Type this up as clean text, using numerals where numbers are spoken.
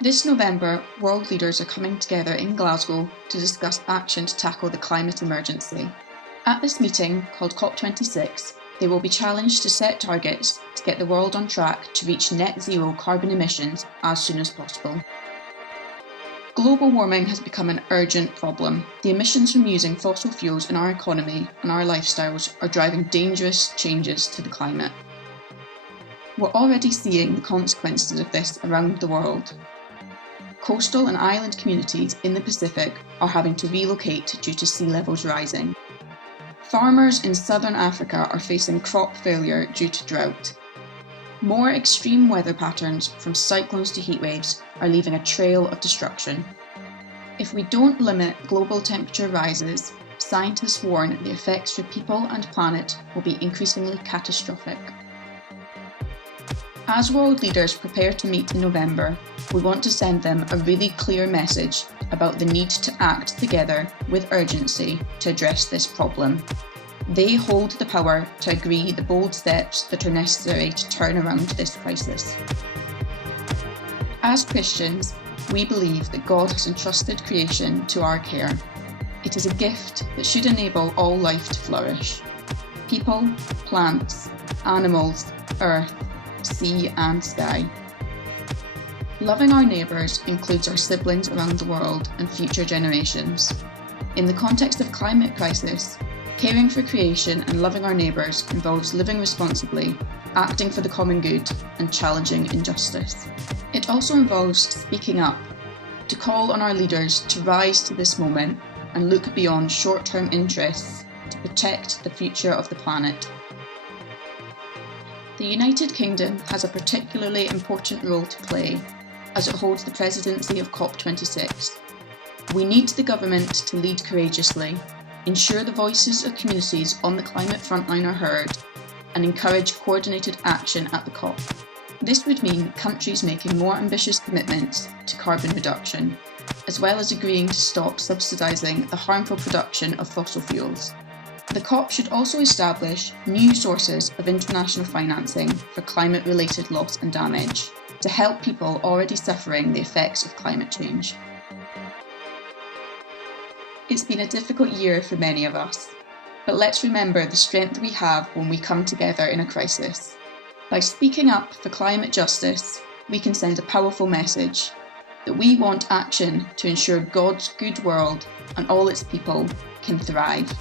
This November, world leaders are coming together in Glasgow to discuss action to tackle the climate emergency. At this meeting, called COP26, they will be challenged to set targets to get the world on track to reach net zero carbon emissions as soon as possible. Global warming has become an urgent problem. The emissions from using fossil fuels in our economy and our lifestyles are driving dangerous changes to the climate. We're already seeing the consequences of this around the world. Coastal and island communities in the Pacific are having to relocate due to sea levels rising. Farmers in southern Africa are facing crop failure due to drought. More extreme weather patterns, from cyclones to heatwaves, are leaving a trail of destruction. If we don't limit global temperature rises, scientists warn the effects for people and planet will be increasingly catastrophic. As world leaders prepare to meet in November, we want to send them a really clear message about the need to act together with urgency to address this problem. They hold the power to agree the bold steps that are necessary to turn around this crisis. As Christians, we believe that God has entrusted creation to our care. It is a gift that should enable all life to flourish. People, plants, animals, earth, sea and sky. Loving our neighbours includes our siblings around the world and future generations. In the context of climate crisis, caring for creation and loving our neighbours involves living responsibly, acting for the common good, and challenging injustice. It also involves speaking up, to call on our leaders to rise to this moment and look beyond short-term interests to protect the future of the planet. The United Kingdom has a particularly important role to play as it holds the presidency of COP26. We need the government to lead courageously, ensure the voices of communities on the climate frontline are heard, and encourage coordinated action at the COP. This would mean countries making more ambitious commitments to carbon reduction, as well as agreeing to stop subsidising the harmful production of fossil fuels. The COP should also establish new sources of international financing for climate-related loss and damage to help people already suffering the effects of climate change. It's been a difficult year for many of us, but let's remember the strength we have when we come together in a crisis. By speaking up for climate justice, we can send a powerful message that we want action to ensure God's good world and all its people can thrive.